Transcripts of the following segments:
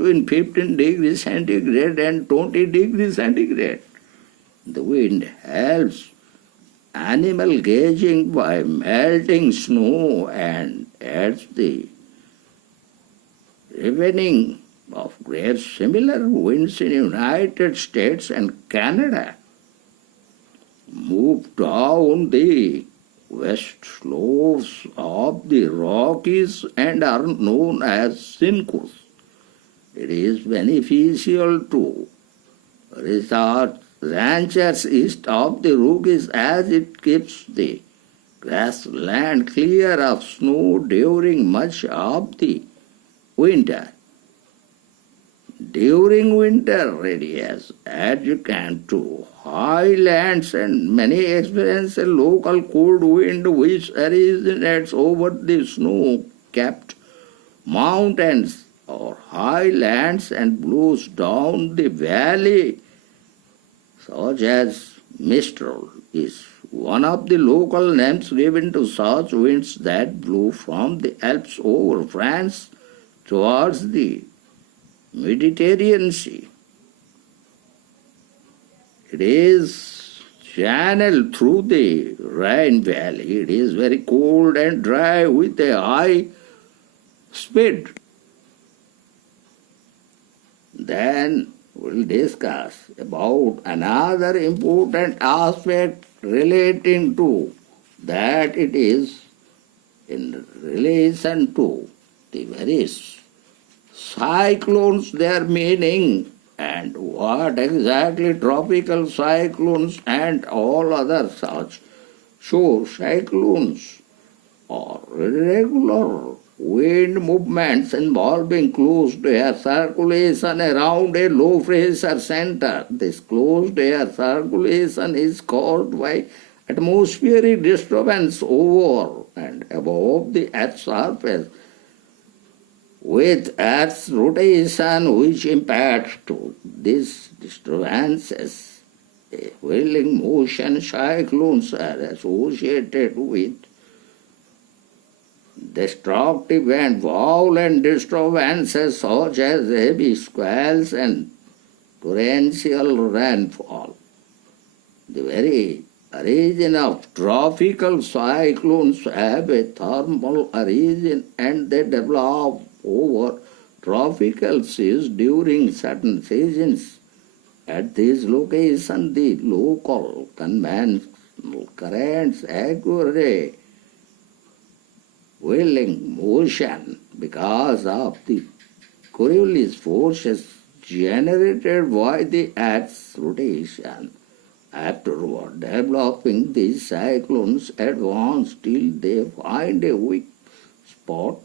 between 15 degrees centigrade and 20 degrees centigrade. The wind helps animal gauging by melting snow and adds the ravening of great similar winds in United States and Canada move down the west slopes of the Rockies and are known as sinkos. It is beneficial to research ranchers east of the Rockies as it keeps the grassland clear of snow during much of the winter. During winter, radius adjacent to highlands and many experience a local cold wind which originates over the snow-capped mountains or highlands and blows down the valley, such as mistral is one of the local names given to such winds that blow from the Alps over France towards the Mediterranean Sea. It is channeled through the Rhine Valley. It is very cold and dry with a high speed. Then we'll discuss about another important aspect relating to that. It is in relation to the various cyclones, their meaning, and what exactly tropical cyclones and all other such. So cyclones are irregular wind movements involving closed air circulation around a low pressure center. This closed air circulation is caused by atmospheric disturbance over and above the Earth's surface, with Earth's rotation which impacts to these disturbances. A whirling motion cyclones are associated with destructive and violent disturbances such as heavy squalls and torrential rainfall. The very origin of tropical cyclones have a thermal origin and they develop over tropical seas during certain seasons. At this location, the local conventional currents occur a whirling motion because of the Coriolis forces generated by the Earth's rotation. Afterward, developing these cyclones advance till they find a weak spot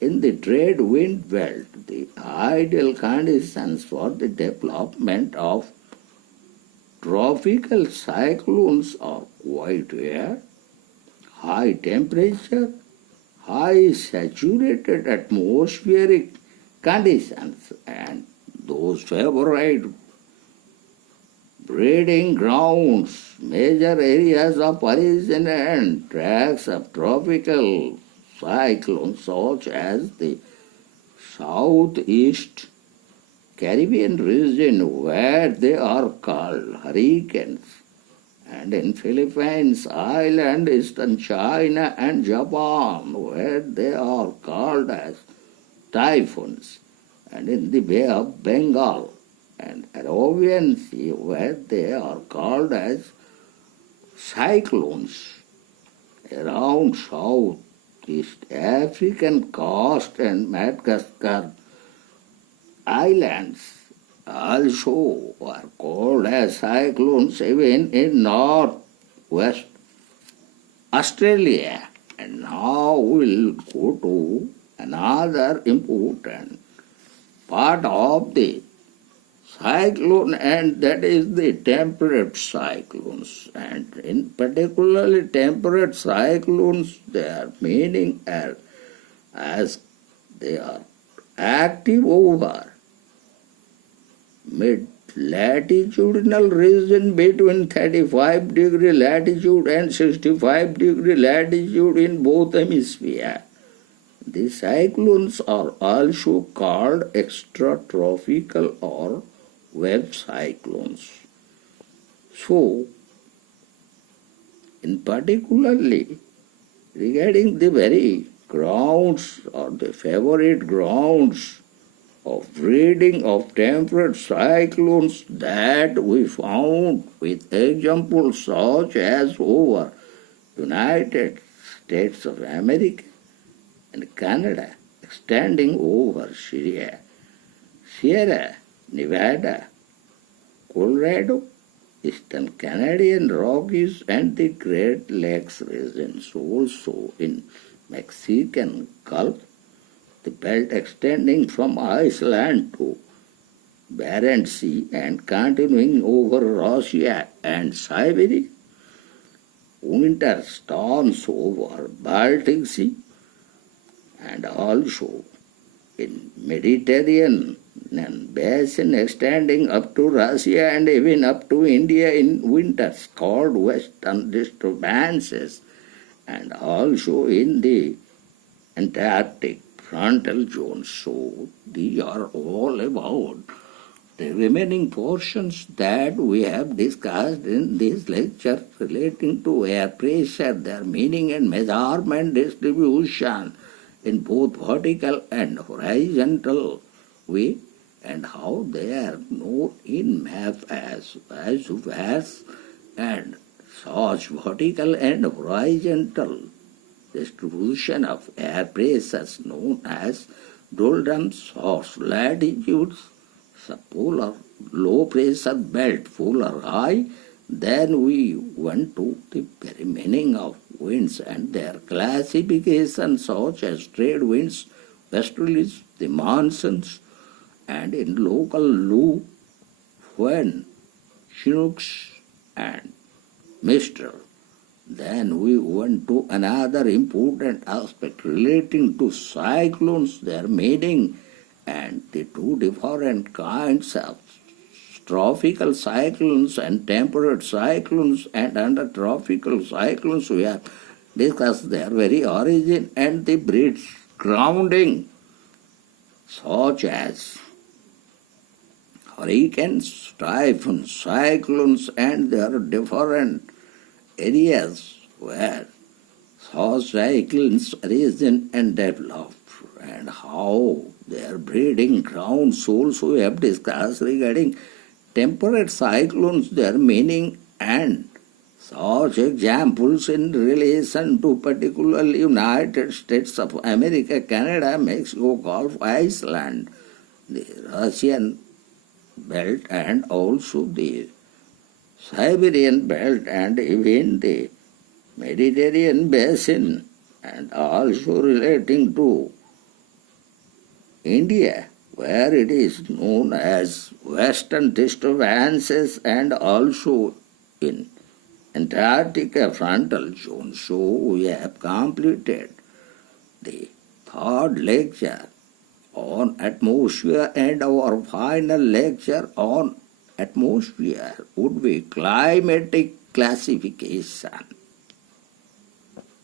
in the trade wind belt. The ideal conditions for the development of tropical cyclones are quiet air, high temperature, high saturated atmospheric conditions, and those favorite breeding grounds, major areas of origin and tracks of tropical cyclones such as the southeast Caribbean region where they are called hurricanes, and in Philippines island, eastern China and Japan where they are called as typhoons, and in the Bay of Bengal and Arabian Sea where they are called as cyclones. Around Southeast African coast and Madagascar islands also are called as cyclones, even in northwest Australia. And now we'll go to another important part of the cyclone, and that is the temperate cyclones. And in particularly temperate cyclones, their meaning are as they are active over mid-latitudinal region between 35 degree latitude and 65 degree latitude in both hemispheres. The cyclones are also called extratropical or wave cyclones. So, in particularly regarding the very grounds or the favorite grounds of breeding of temperate cyclones that we found with examples such as over United States of America and Canada, extending over Sierra Nevada, Colorado, Eastern Canadian Rockies and the Great Lakes regions, also in Mexican Gulf, the belt extending from Iceland to Barents Sea and continuing over Russia and Siberia, winter storms over Baltic Sea, and also in Mediterranean basin extending up to Russia and even up to India in winters called western disturbances, and also in the Antarctic frontal zones. So these are all about the remaining portions that we have discussed in this lecture relating to air pressure, their meaning and measurement distribution in both vertical and horizontal way, and how they are known in map as isobars, and such vertical and horizontal distribution of air pressures known as Doldrums or latitudes, subpolar low pressure belt, polar high. Then we went to the very meaning of winds and their classification such as trade winds, westerlies, the monsoons, and in local loo, when chinooks and mistral. Then we went to another important aspect relating to cyclones, their meaning, and the two different kinds of tropical cyclones and temperate cyclones, and under tropical cyclones we have discussed their very origin and the breeds grounding, such as hurricanes, typhoons, cyclones, and their different areas where such cyclones arisen and develop, and how their breeding grounds also we have discussed regarding temperate cyclones, their meaning, and such examples in relation to particularly United States of America, Canada, Mexico, Gulf, Iceland, the Russian belt, and also the Siberian belt, and even the Mediterranean basin, and also relating to India, where it is known as western disturbances, and also in Antarctica frontal zone. So we have completed the third lecture on atmosphere, and our final lecture on atmosphere would be climatic classification.